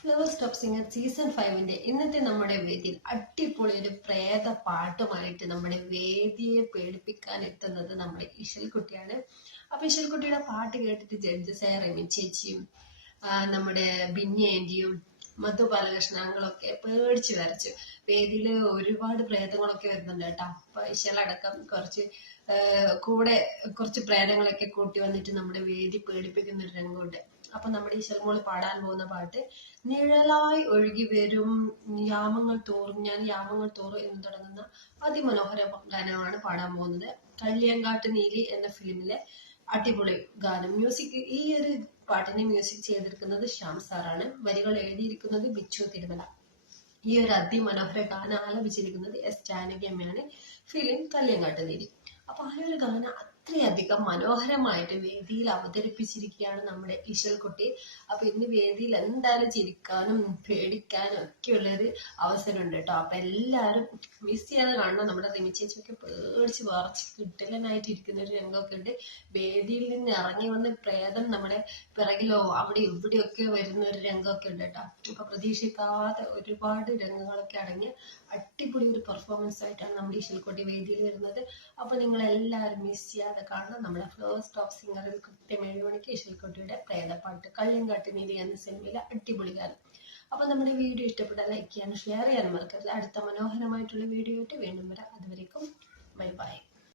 Flower top singer season ഫൈവിന്റെ ഇന്നത്തെ നമ്മുടെ വേദിയിൽ അടിപൊളി ഒരു പ്രേത പാട്ടുമായിട്ട് നമ്മുടെ വേദിയെ പേടിപ്പിക്കാൻ എത്തുന്നത് നമ്മുടെ ഇശൽക്കുട്ടിയാണ് അപ്പൊ ഇശൽക്കുട്ടിയുടെ പാട്ട് കേട്ടിട്ട് ജഡ്ജസായ റെമി ചേച്ചിയും നമ്മുടെ ബിന്നി ആന്റിയും മധു ബാലകൃഷ്ണങ്ങളൊക്കെ പേടിച്ച് വരച്ചു വേദിയിൽ ഒരുപാട് പ്രേതങ്ങളൊക്കെ വരുന്നുണ്ട് കേട്ടോ. അപ്പൊ ഇശലടക്കം കുറച്ച് കൂടെ കുറച്ച് പ്രേതങ്ങളൊക്കെ കൂട്ടി വന്നിട്ട് നമ്മുടെ വേദി പേടിപ്പിക്കുന്ന ഒരു രംഗമുണ്ട്. അപ്പൊ നമ്മുടെ ഈശ്വരമോൾ പാടാൻ പോകുന്ന പാട്ട് നിഴലായി ഒഴുകി വരും യാമങ്ങൾ തോറും ഞാൻ യാമങ്ങൾ തോറും എന്ന് തുടങ്ങുന്ന അതിമനോഹര ഗാനമാണ് പാടാൻ പോകുന്നത്. കള്ളിയങ്കാട്ട് നീലി എന്ന ഫിലിമിലെ അടിപൊളി ഗാനം. മ്യൂസിക് ഈ ഒരു പാട്ടിനെ മ്യൂസിക് ചെയ്തിരിക്കുന്നത് ശ്യാം സാറാണ്. വരികൾ എഴുതിയിരിക്കുന്നത് ബിച്ചു തിരുമല. ഈ ഒരു അതിമനോഹര ഗാനം ആലപിച്ചിരിക്കുന്നത് എസ് ജാനകി അമ്മയാണ് ഫിലിം കല്യങ്കാട്ട് നീലി. അപ്പൊ ആ ഒരു ഗാനം അത്രയധികം മനോഹരമായിട്ട് വേദിയിൽ അവതരിപ്പിച്ചിരിക്കുകയാണ് നമ്മുടെ ഇശൽക്കുട്ടി അപ്പൊ ഇന്ന് വേദിയിൽ എന്തായാലും ചിരിക്കാനും പേടിക്കാനും ഒക്കെ ഉള്ളൊരു അവസരമുണ്ട് കേട്ടോ. അപ്പൊ എല്ലാവരും മിസ് ചെയ്യാതെ കാണണം. നമ്മുടെ റിമി ചേച്ചിയൊക്കെ പേടിച്ച് വറച്ച് കിട്ടലനായിട്ട് ഇരിക്കുന്ന ഒരു രംഗമൊക്കെ ഉണ്ട്. വേദിയിൽ നിന്ന് ഇറങ്ങി വന്ന് പ്രേതം നമ്മുടെ പിറകിലോ അവിടെ ഇവിടെയൊക്കെ വരുന്ന ഒരു രംഗമൊക്കെ ഉണ്ട് കേട്ടോ. അപ്പൊ പ്രതീക്ഷിക്കാതെ ഒരുപാട് രംഗങ്ങളൊക്കെ അടങ്ങി അടിപൊളി ഒരു പെർഫോമൻസ് ആയിട്ടാണ് നമ്മുടെ ഇശൽക്കുട്ടി വേദിയിൽ വരുന്നത്. അപ്പൊ നിങ്ങൾ എല്ലാവരും മിസ് ചെയ്യാതെ കാണണം നമ്മുടെ ഫ്ലവേഴ്സ് ടോപ്പ് സിംഗറിൽ കൃത്യം ഏഴ് മണിക്ക് ഇശൽക്കുട്ടിയുടെ പ്രേതപ്പാട്ട് കള്ളിയങ്കാട്ട് നീതി എന്ന സിനിമയിലെ അടിപൊളി ഗാനം. അപ്പൊ നമ്മുടെ വീഡിയോ ഇഷ്ടപ്പെട്ടാൽ ലൈക്ക് ചെയ്യാനും ഷെയർ ചെയ്യാനും മറക്കരുത്. അടുത്ത മനോഹരമായിട്ടുള്ള വീഡിയോ ആയിട്ട് വീണ്ടും വരാം. അതുവരേക്കും ബൈ ബൈ